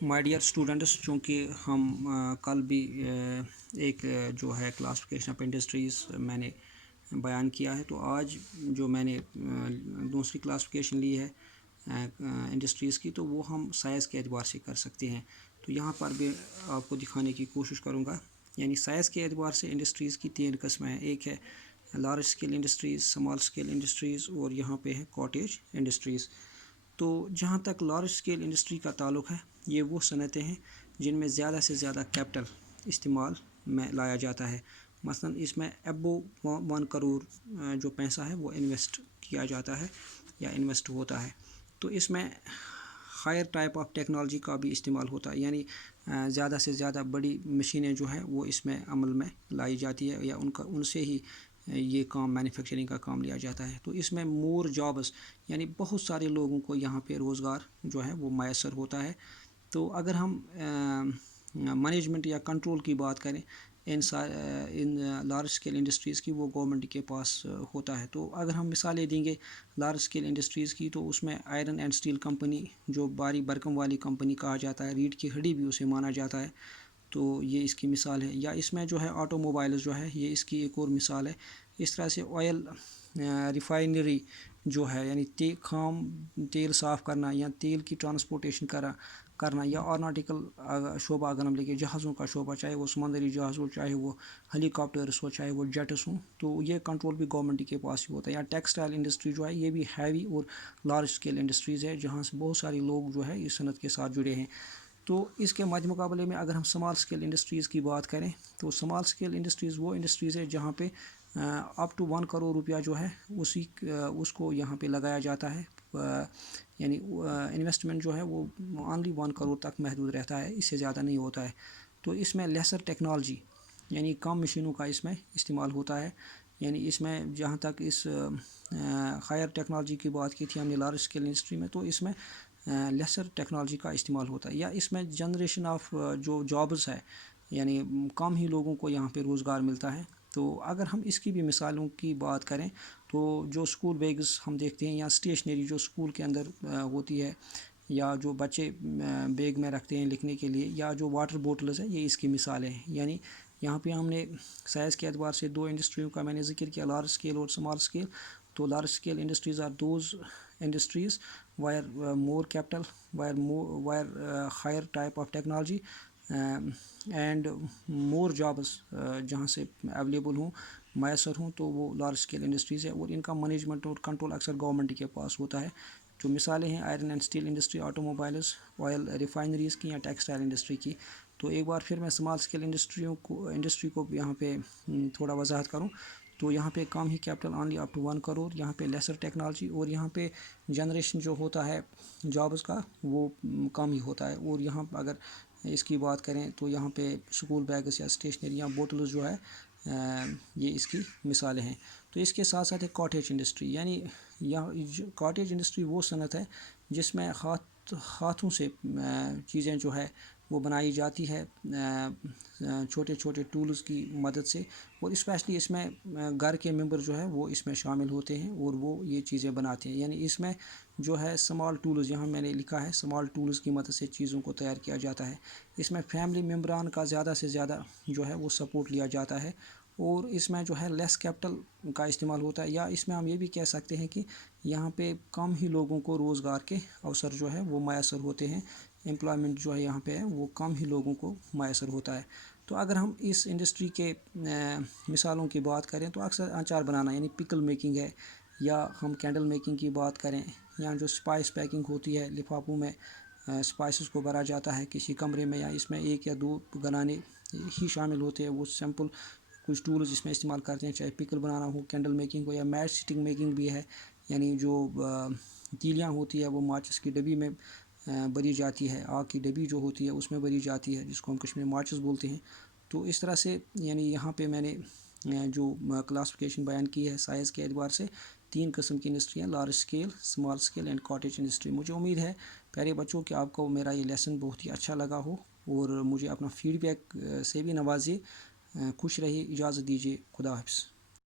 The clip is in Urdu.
مائی ڈیئر اسٹوڈنٹس، چونکہ ہم کل بھی ایک جو ہے کلاسیفیکیشن آف انڈسٹریز میں نے بیان کیا ہے، تو آج جو میں نے دوسری کلاسیفیکیشن لی ہے انڈسٹریز کی، تو وہ ہم سائز کے اعتبار سے کر سکتے ہیں. تو یہاں پر بھی آپ کو دکھانے کی کوشش کروں گا. یعنی سائز کے اعتبار سے انڈسٹریز کی 3 قسمیں ہیں. ایک ہے large scale industries, small scale industries, اور یہاں پہ ہے کاٹیج انڈسٹریز. تو جہاں تک لارج اسکیل انڈسٹری کا تعلق ہے، یہ وہ صنعتیں ہیں جن میں زیادہ سے زیادہ کیپٹل استعمال میں لایا جاتا ہے. مثلا اس میں ابو 1 کروڑ جو پیسہ ہے وہ انویسٹ کیا جاتا ہے یا انویسٹ ہوتا ہے. تو اس میں ہائر ٹائپ آف ٹیکنالوجی کا بھی استعمال ہوتا ہے، یعنی زیادہ سے زیادہ بڑی مشینیں جو ہے وہ اس میں عمل میں لائی جاتی ہے، یا ان سے ہی یہ کام مینوفیکچرنگ کا کام لیا جاتا ہے. تو اس میں مور جابس، یعنی بہت سارے لوگوں کو یہاں پہ روزگار جو ہے وہ میسر ہوتا ہے. تو اگر ہم مینجمنٹ یا کنٹرول کی بات کریں ان لارج اسکیل انڈسٹریز کی، وہ گورنمنٹ کے پاس ہوتا ہے. تو اگر ہم مثالیں دیں گے لارج اسکیل انڈسٹریز کی، تو اس میں آئرن اینڈ اسٹیل کمپنی، جو بھاری بھرکم والی کمپنی کہا جاتا ہے، ریڑھ کی ہڈی بھی اسے مانا جاتا ہے، تو یہ اس کی مثال ہے. یا اس میں جو ہے آٹو موبائلز جو ہے، یہ اس کی ایک اور مثال ہے. اس طرح سے آئل ریفائنری جو ہے، یعنی خام تیل صاف کرنا یا تیل کی ٹرانسپورٹیشن کرنا، یا آرناٹیکل شعبہ اگر ہم لیں گے، جہازوں کا شعبہ، چاہے وہ سمندری جہاز ہو، چاہے وہ ہیلی کاپٹرس ہو، چاہے وہ جیٹس ہوں، تو یہ کنٹرول بھی گورنمنٹ کے پاس ہی ہوتا ہے. یا ٹیکسٹائل انڈسٹری جو ہے، یہ بھی ہیوی اور لارج اسکیل انڈسٹریز ہے، جہاں سے بہت سارے لوگ جو ہے اس صنعت کے ساتھ جڑے ہیں. تو اس کے مد مقابلے میں اگر ہم اسمال اسکیل انڈسٹریز کی بات کریں، تو اسمال اسکیل انڈسٹریز وہ انڈسٹریز ہے جہاں پہ اپ ٹو 1 کروڑ روپیہ جو ہے اس کو یہاں پہ لگایا جاتا ہے. یعنی انویسٹمنٹ جو ہے وہ اونلی 1 کروڑ تک محدود رہتا ہے، اس سے زیادہ نہیں ہوتا ہے. تو اس میں لیسر ٹیکنالوجی، یعنی کم مشینوں کا اس میں استعمال ہوتا ہے. یعنی اس میں جہاں تک اس ہائر ٹیکنالوجی کی بات کی تھی ہم نے لارج اسکیل انڈسٹری میں، تو اس میں لیسر ٹیکنالوجی کا استعمال ہوتا ہے. یا اس میں جنریشن آف جو جابز ہے، یعنی کم ہی لوگوں کو یہاں پہ روزگار ملتا ہے. تو اگر ہم اس کی بھی مثالوں کی بات کریں، تو جو اسکول بیگز ہم دیکھتے ہیں، یا اسٹیشنری جو اسکول کے اندر ہوتی ہے، یا جو بچے بیگ میں رکھتے ہیں لکھنے کے لیے، یا جو واٹر بوٹلز ہیں، یہ اس کی مثالیں ہیں. یعنی یہاں پہ ہم نے سائز کے اعتبار سے 2 انڈسٹریوں کا میں نے ذکر کیا، لارج اسکیل اور اسمال اسکیل. تو large scale industries are those industries where more capital, where higher type of technology and more jobs جہاں سے اویلیبل ہوں، میسر ہوں، تو وہ لارج اسکیل انڈسٹریز ہے. اور ان کا مینجمنٹ اور کنٹرول اکثر گورنمنٹ کے پاس ہوتا ہے. جو مثالیں ہیں iron and steel industry, automobiles, oil refineries کی، یا ٹیکسٹائل انڈسٹری کی. تو ایک بار پھر میں اسمال اسکیل انڈسٹری کو یہاں پہ تھوڑا وضاحت کروں. تو یہاں پہ کم ہی capital, only up to 1 crore, یہاں پہ لیسر ٹیکنالوجی، اور یہاں پہ جنریشن جو ہوتا ہے جابز کا وہ کم ہی ہوتا ہے. اور یہاں اگر اس کی بات کریں تو یہاں پہ اسکول بیگز یا اسٹیشنری یا بوٹلز جو ہے یہ اس کی مثالیں ہیں. تو اس کے ساتھ ساتھ ایک کاٹیج انڈسٹری، یعنی کاٹیج انڈسٹری وہ صنعت ہے جس میں ہاتھوں سے چیزیں جو ہے وہ بنائی جاتی ہے چھوٹے چھوٹے ٹولز کی مدد سے. اور اسپیشلی اس میں گھر کے ممبر جو ہے وہ اس میں شامل ہوتے ہیں اور وہ یہ چیزیں بناتے ہیں. یعنی اس میں جو ہے اسمال ٹولز، یہاں میں نے لکھا ہے اسمال ٹولز کی مدد سے چیزوں کو تیار کیا جاتا ہے. اس میں فیملی ممبران کا زیادہ سے زیادہ جو ہے وہ سپورٹ لیا جاتا ہے. اور اس میں جو ہے لیس کیپٹل کا استعمال ہوتا ہے. یا اس میں ہم یہ بھی کہہ سکتے ہیں کہ یہاں پہ کم ہی لوگوں کو روزگار کے اوسر جو ہے وہ میسر ہوتے ہیں. امپلائمنٹ جو ہے یہاں پہ ہے وہ کم ہی لوگوں کو میسر ہوتا ہے. تو اگر ہم اس انڈسٹری کے مثالوں کی بات کریں، تو اکثر اچار بنانا، یعنی پکل میکنگ ہے، یا ہم کینڈل میکنگ کی بات کریں، یا جو اسپائس پیکنگ ہوتی ہے، لفافوں میں اسپائسز کو بھرا جاتا ہے کسی کمرے میں، یا اس میں 1 یا 2 گنانے ہی شامل ہوتے ہیں. وہ سمپل کچھ ٹولز اس میں استعمال کرتے ہیں، چاہے پکل بنانا ہو، کینڈل میکنگ ہو، یا میچ سٹنگ میکنگ بھی ہے. یعنی جو تیلیاں ہوتی ہے وہ ماچس کی ڈبی میں بری جاتی ہے، آگ کی ڈبی جو ہوتی ہے اس میں بری جاتی ہے، جس کو ہم کشمیر میں ماچس بولتے ہیں. تو اس طرح سے یعنی یہاں پہ میں نے جو کلاسیفیکیشن بیان کی ہے سائز کے اعتبار سے 3 قسم کی انڈسٹری ہیں: large scale, small scale and cottage industry. مجھے امید ہے پیارے بچوں کہ آپ کو میرا یہ لیسن بہت ہی اچھا لگا ہو، اور مجھے اپنا فیڈ بیک سے بھی نوازیے. خوش رہیے، اجازت دیجیے، خدا حافظ.